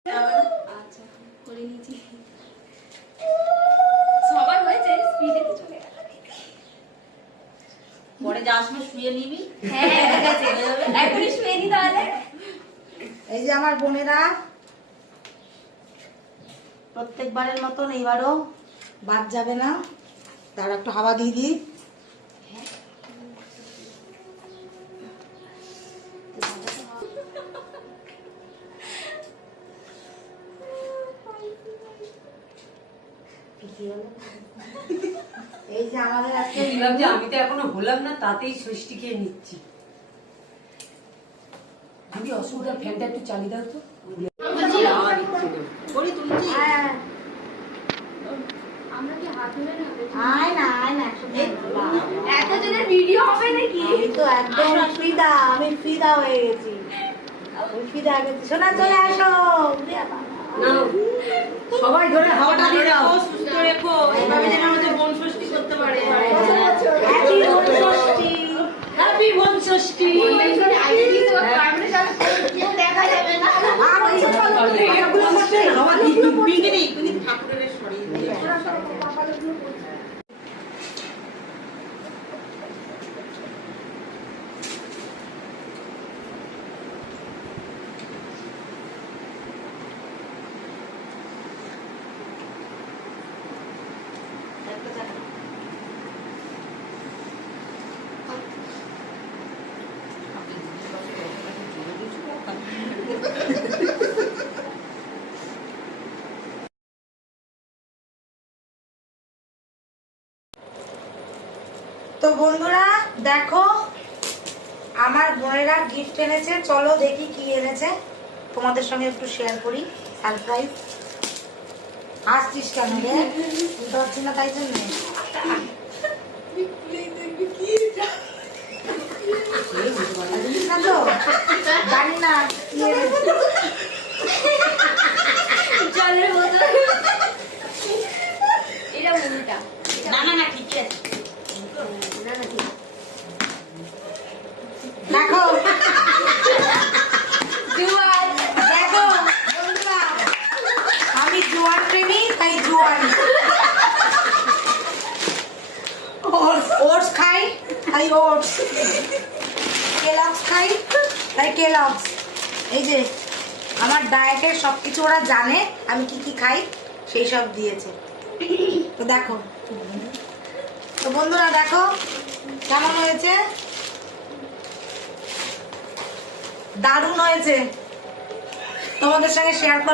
আচ্ছা করে নিয়েছি সবার হয়েছে স্পিডে তো চলে গেল পরে যাওয়ার সময় শুয়ে নিবি। হ্যাঁ ঠিক আছে এখনই শুয়ে নি তাহলে। এই যে আমার বোনেরা প্রত্যেকবারের মতন এইবারও বাদ যাবে না, তার একটু হাওয়া দিয়ে দিই। এই যে আমাদের আজকে আমি তো এখনো হলাম না, তাতেই ষষ্ঠী খেয়ে নিচ্ছি। আমি অসুবিধা ফ্যানটা একটু চালিয়ে দাও তো। আমরা কি হাত ধরে নেবে আয় না এতজনের ভিডিও হবে নাকি? আমি তো একদম ফিদা, আমি ফিদা হয়ে গেছি, শোনা চলে আসো। সবাই ধরে হাওয়াটা দিয়ে দাও, সুস্থ রেখো, এভাবে যেন আমাদের বোন ষষ্ঠী করতে পারে। হ্যাপি বোন ষষ্ঠী, হ্যাপি বোন ষষ্ঠী। দেখা যাবে না হাওয়া দিয়ে ঠাকুরের সরিয়ে দিয়ে তো বন্ধুরা দেখো আমার বোনেরা গিফট এনেছে, চলো দেখি কি এনেছে, তোমাদের সঙ্গে একটু শেয়ার করি। সারপ্রাইজ। আসছিস কেন রে? বুঝতে পারছি না তাই জন্য। না তো জানি না কি এনেছে। জলের বোতল এটা উল্টা না ঠিকই আছে। দেখো জুয়ান দেখো বন্ধুরা, আমি জোয়ান প্রেমী তাই জোয়ান। ওটস খাই তাই ওটস, কেলগস খাই তাই কেলগস। এই যে আমার ডায়েটের সবকিছু ওরা জানে, আমি কি কি খাই সেই সব দিয়েছে। তো দেখো, তো বন্ধুরা দেখো কেমন হয়েছে, দারুণ হয়েছে, তোমাদের সঙ্গে শেয়ার করলাম।